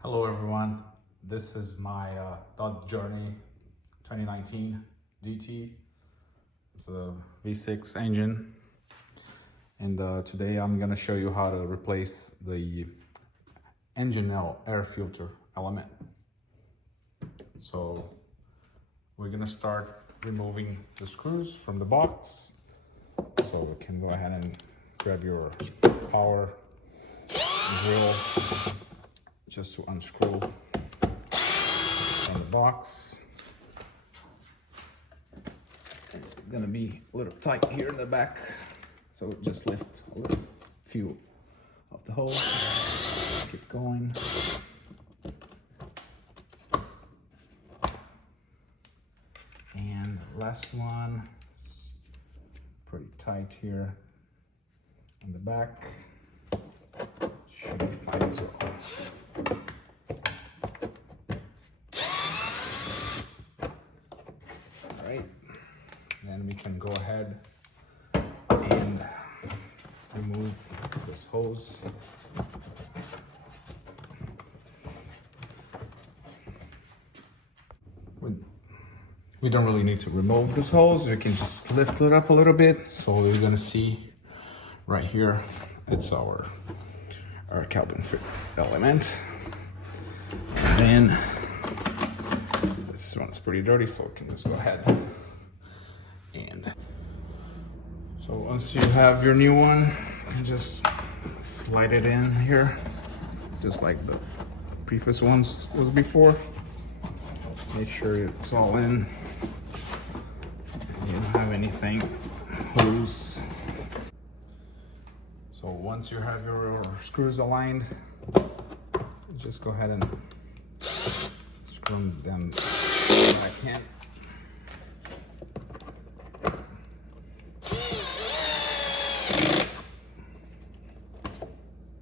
Hello everyone, this is my Dodge Journey 2019 GT. It's a V6 engine, and today I'm gonna show you how to replace the engine air filter element. So we're gonna start removing the screws from the box. So we can go ahead and grab your power drill just to unscrew from the box. And it's gonna be a little tight here in the back, so just lift a little few of the hose. Keep going. And the last one is pretty tight here in the back. Should be fine as well. Alright, then we can go ahead and remove this hose. We don't really need to remove this hose, we can just lift it up a little bit. So we're gonna see right here, it's our cabin fit element. And then this one's pretty dirty, so we can just go ahead and so once you have your new one, you can just slide it in here, just like the previous ones was before. Make sure it's all in. You don't have anything loose. So once you have your screws aligned, just go ahead and screw them back in.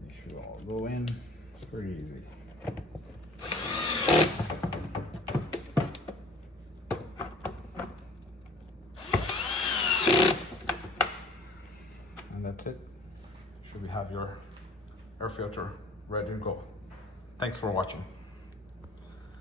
They should all go in. It's pretty easy. And that's it. Should we have your air filter ready to go. Thanks for watching.